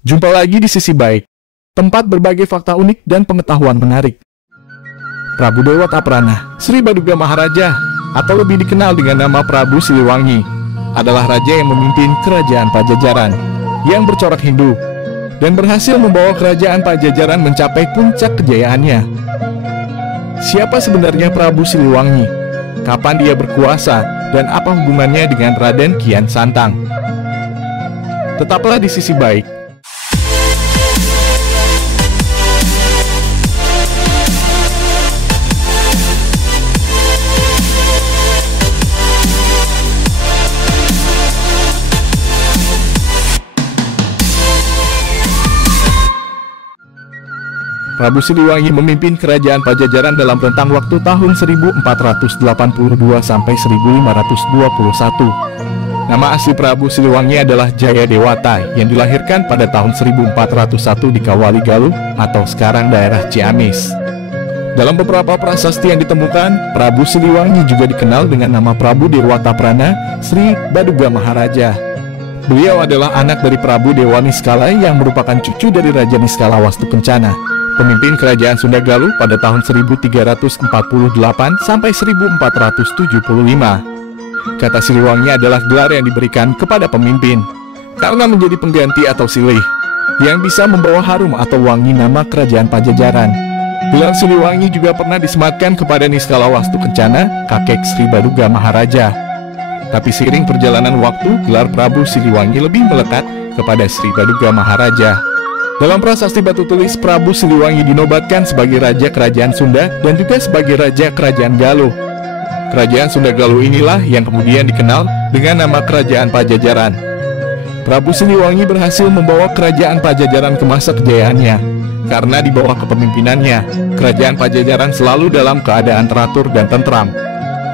Jumpa lagi di Sisi Baik, tempat berbagai fakta unik dan pengetahuan menarik. Prabu Dewata Prana, Sri Baduga Maharaja, atau lebih dikenal dengan nama Prabu Siliwangi, adalah raja yang memimpin kerajaan Pajajaran yang bercorak Hindu dan berhasil membawa kerajaan Pajajaran mencapai puncak kejayaannya. Siapa sebenarnya Prabu Siliwangi? Kapan dia berkuasa? Dan apa hubungannya dengan Raden Kian Santang? Tetaplah di Sisi Baik. Prabu Siliwangi memimpin kerajaan Pajajaran dalam rentang waktu tahun 1482 sampai 1521. Nama asli Prabu Siliwangi adalah Jaya Dewata yang dilahirkan pada tahun 1401 di Kawali Galuh atau sekarang daerah Ciamis. Dalam beberapa prasasti yang ditemukan, Prabu Siliwangi juga dikenal dengan nama Prabu Dewata Prana, Sri Baduga Maharaja. Beliau adalah anak dari Prabu Dewa Niskala yang merupakan cucu dari Raja Niskala Wastukencana, pemimpin kerajaan Sunda Galuh pada tahun 1348 sampai 1475. Kata Siliwangi adalah gelar yang diberikan kepada pemimpin karena menjadi pengganti atau silih yang bisa membawa harum atau wangi nama kerajaan Pajajaran. Gelar Siliwangi juga pernah disematkan kepada Niskala Wastukencana, kakek Sri Baduga Maharaja. Tapi seiring perjalanan waktu, gelar Prabu Siliwangi lebih melekat kepada Sri Baduga Maharaja. Dalam prasasti batu tulis, Prabu Siliwangi dinobatkan sebagai Raja Kerajaan Sunda dan juga sebagai Raja Kerajaan Galuh. Kerajaan Sunda Galuh inilah yang kemudian dikenal dengan nama Kerajaan Pajajaran. Prabu Siliwangi berhasil membawa kerajaan Pajajaran ke masa kejayaannya. Karena di bawah kepemimpinannya, kerajaan Pajajaran selalu dalam keadaan teratur dan tentram,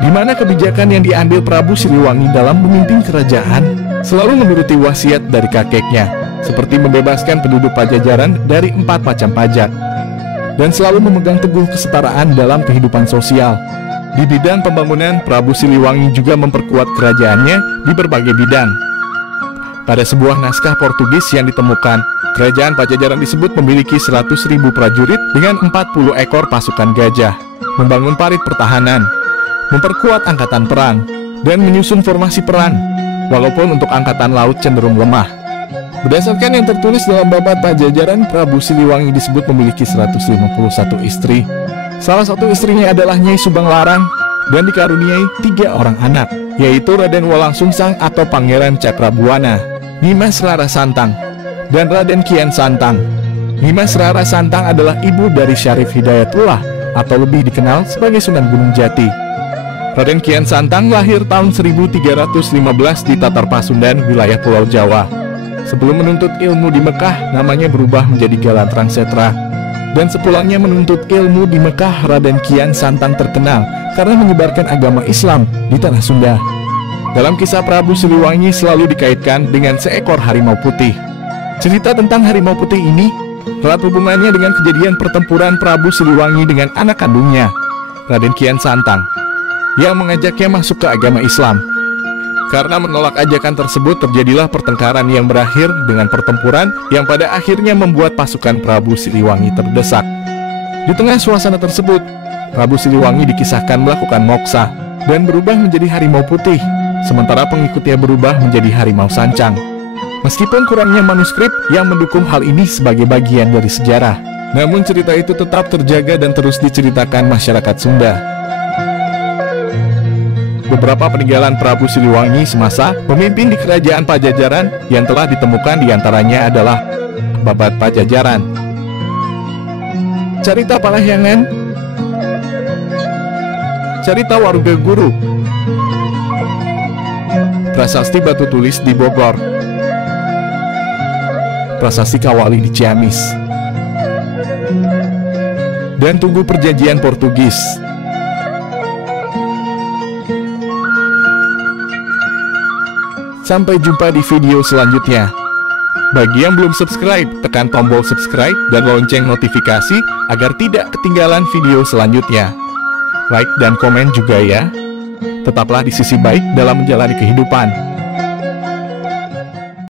di mana kebijakan yang diambil Prabu Siliwangi dalam memimpin kerajaan selalu menuruti wasiat dari kakeknya, seperti membebaskan penduduk Pajajaran dari 4 macam pajak, dan selalu memegang teguh kesetaraan dalam kehidupan sosial. Di bidang pembangunan, Prabu Siliwangi juga memperkuat kerajaannya di berbagai bidang. Pada sebuah naskah Portugis yang ditemukan, kerajaan Pajajaran disebut memiliki 100.000 prajurit dengan 40 ekor pasukan gajah, membangun parit pertahanan, memperkuat angkatan perang, dan menyusun formasi perang, walaupun untuk angkatan laut cenderung lemah. Berdasarkan yang tertulis dalam Babat Pajajaran, Prabu Siliwangi disebut memiliki 151 istri. Salah satu istrinya adalah Nyai Subang Larang dan dikaruniai 3 orang anak, yaitu Raden Walang Sungsang atau Pangeran Cakrabuana, Nimas Rara Santang, dan Raden Kian Santang. Nimas Rara Santang adalah ibu dari Syarif Hidayatullah atau lebih dikenal sebagai Sunan Gunung Jati. Raden Kian Santang lahir tahun 1315 di Tatar Pasundan, wilayah Pulau Jawa. Sebelum menuntut ilmu di Mekah, namanya berubah menjadi Galantrang Setra. Dan sepulangnya menuntut ilmu di Mekah, Raden Kian Santang terkenal karena menyebarkan agama Islam di tanah Sunda. Dalam kisah Prabu Siliwangi selalu dikaitkan dengan seekor harimau putih. Cerita tentang harimau putih ini erat hubungannya dengan kejadian pertempuran Prabu Siliwangi dengan anak kandungnya, Raden Kian Santang, yang mengajaknya masuk ke agama Islam. Karena menolak ajakan tersebut, terjadilah pertengkaran yang berakhir dengan pertempuran yang pada akhirnya membuat pasukan Prabu Siliwangi terdesak. Di tengah suasana tersebut, Prabu Siliwangi dikisahkan melakukan moksa dan berubah menjadi harimau putih, sementara pengikutnya berubah menjadi harimau sancang. Meskipun kurangnya manuskrip yang mendukung hal ini sebagai bagian dari sejarah, namun cerita itu tetap terjaga dan terus diceritakan masyarakat Sunda. Beberapa peninggalan Prabu Siliwangi semasa memimpin di kerajaan Pajajaran yang telah ditemukan diantaranya adalah Babat Pajajaran, Carita Parahyangan, Carita Waruga Guru, Prasasti Batu Tulis di Bogor, Prasasti Kawali di Ciamis, dan Tugu Perjanjian Portugis. Sampai jumpa di video selanjutnya. Bagi yang belum subscribe, tekan tombol subscribe dan lonceng notifikasi agar tidak ketinggalan video selanjutnya. Like dan komen juga ya. Tetaplah di Sisi Baik dalam menjalani kehidupan.